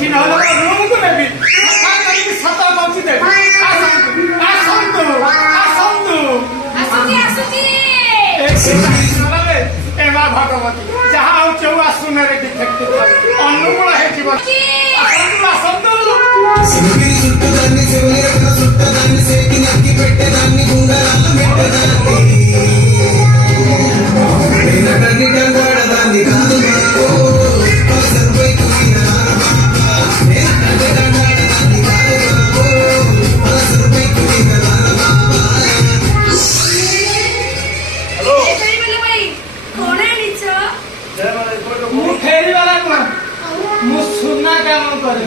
ଏଠି ନହେଲେ ରୁମକୁ ନେବି ସଫା କରିକି ସତ କହୁଛି ଦେବି ଆସନ୍ତୁ ଆସନ୍ତୁ ଆସନ୍ତୁ ଏ ମା ଭଗବତୀ ଯାହା ଆଉ କେଉ ଆସୁନରେ ଡିଫେକ୍ଟ ଅନୁକୂଳ ହେଇଯିବ ଆସନ୍ତୁ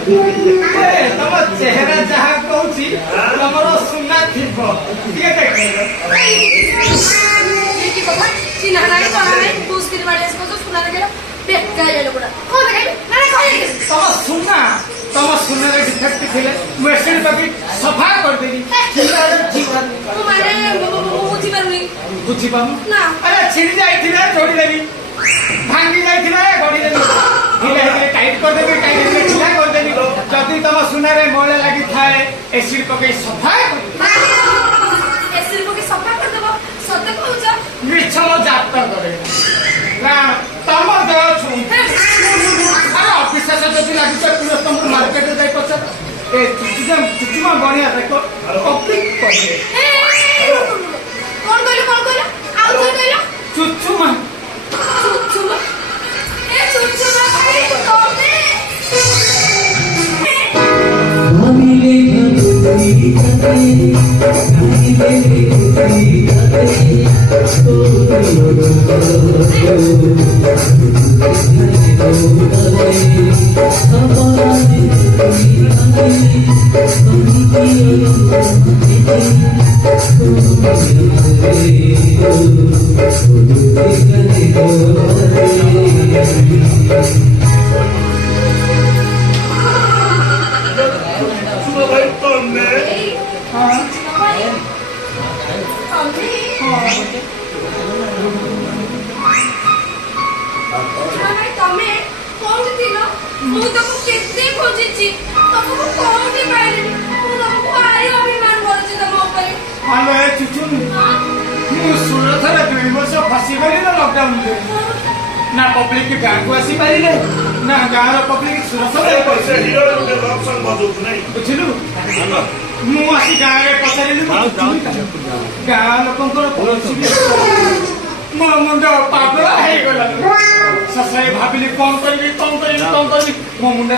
तम चेहरा जहाँ कहूँ तुम सुना थी सुना तुम सुना डिफेक्ट थे मुझे सफा करदेवी बुझीपार अरे छिड़ी जाइए जोड़ी देवी भांगी जाइए गड़ी देवी टाइट करदेवी टाइट ढिला करदेवी जदि तुम सुनार मैला लगी थाए एसिड पकई सफा मिछ जात करे तुम देह छु अफिस जदि लगी तुम मार्केट जाए पचार ए चुचुमा बढ़िया देख पब्लिक चुचुमा ना पब्लिक गाँव को आसी पारे ना गाँव पब्लिक बुझलु मुझे गाँव में पचारि गाँ लोक मो मुंड पागल हो गला ससरे भाविली कौन करी मो मुंड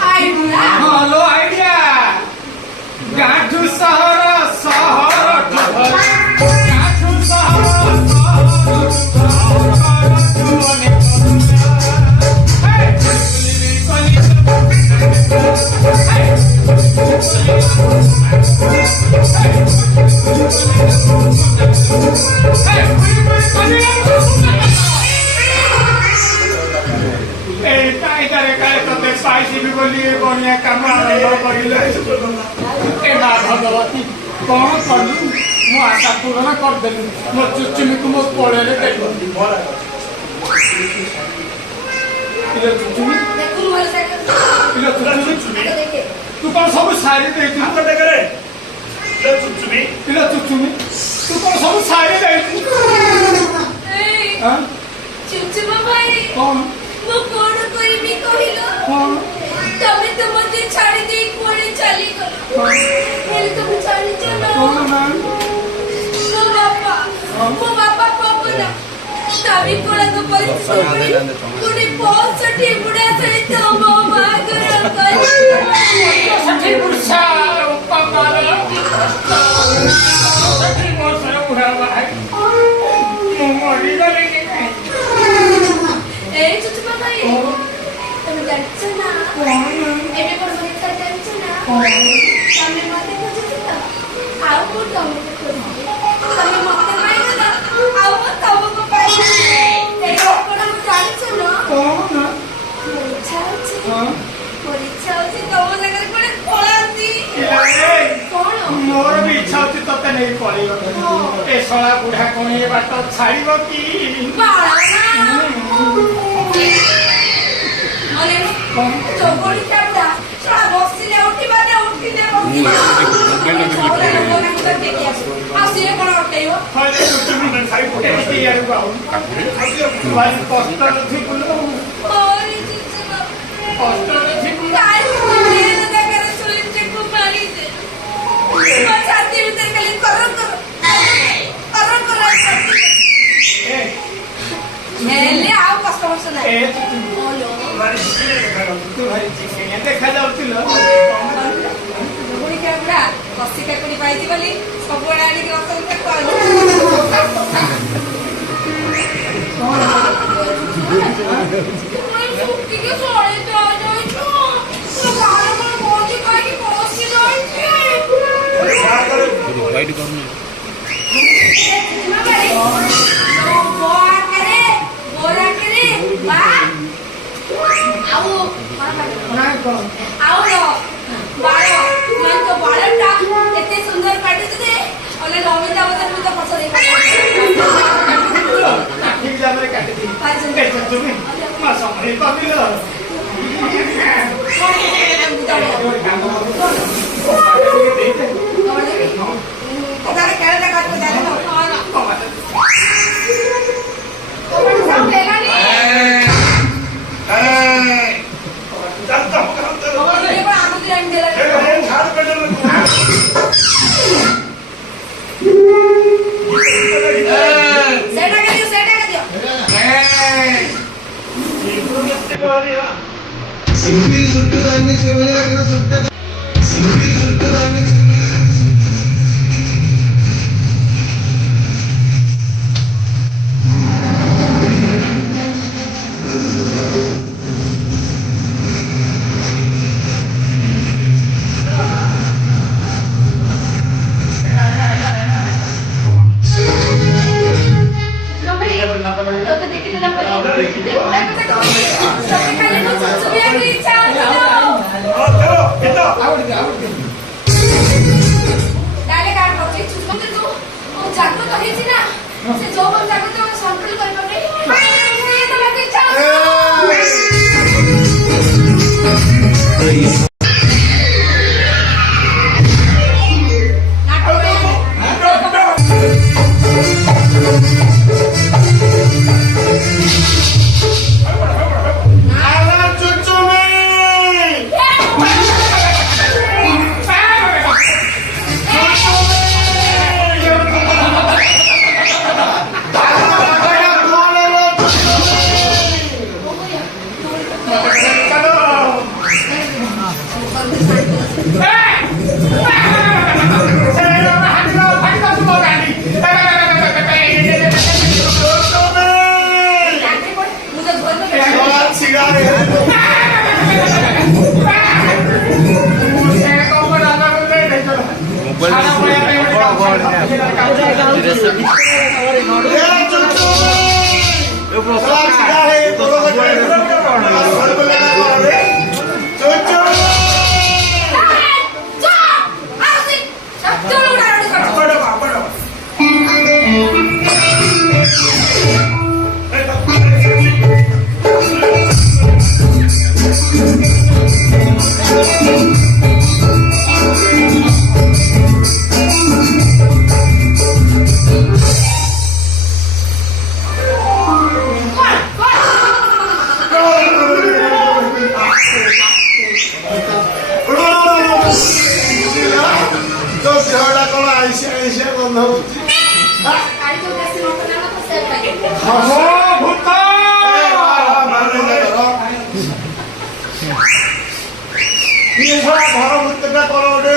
हेलो आइडिया गाँ ठू सहर बढ़िया कम भगवती कौन कलु मो आशा पूरण करदेलु मो चुचुमी को मो कोड़े तू कौन सब सारी चुचुमी तू कौन सब सारी चुचुमा भाई कौन मो कोन करबी कहिलो तमे तो मते छाड़ी दे कोड़े चली गलो हेले तुम छाड़ी चलो कौन मैम मो बापा पपना तभी कोड़ा तो परिस्थिति कोड़ी बहुत सठी बुढ़ा से तो मो बागर कर सठी बुढ़ा पपाला सठी मोर बुढ़ा भाई मो मरी गले ए चुचुमा भाई तमे जाचो ना एबे कोन बनेता जाचो ना तमे मते खोजता आउ को तमे खोजते तमे मते माइला आउ को तमको पाई ए कोन जाचो ना कौन परीक्षा होची तम जगह कोन पळांती कोन मोर भी इच्छा होती तते नहीं पड़ी ए सळा बुढ़ा कोन ये बाट छाड़ीबो की बाळा ना ଚୋବଡି ଚାପୁଡା ଶଳା ବସିଲେ ଉଠିବାନେ ଉଠିଲେ ବସିଲେ ଆଉ ସିଏ କଣ ଅଟେଇବ ଛାତି ଭିତରେ ଖାଲି କର ହେଲେ ଆଉ କଷ୍ଟ କଷ୍ଟ ନାହିଁ ଦେଖା ଯାଉଥିଲ କଷି କାକୁଡି ପାଇଛି ବୋଲି ସବୁବେଳେ ଆଣିକି ରସ ଏତେ ସୁନ୍ଦର କାଟିଛୁ ଯେ ଅମିତା ବଦଳ ବି ତ ପଛରେ ଠିକ ଜାଗାରେ କାଟିଥିଲି ଜାଗ୍ରତ ହେଇଛି ନା ସେ ଯୋଉ ଜାଗ୍ରତ ସଣ୍ଟ୍ରୋଲ କରିପାରୁନି ଘର ଭିତରଟା କଣ ଗୋଟେ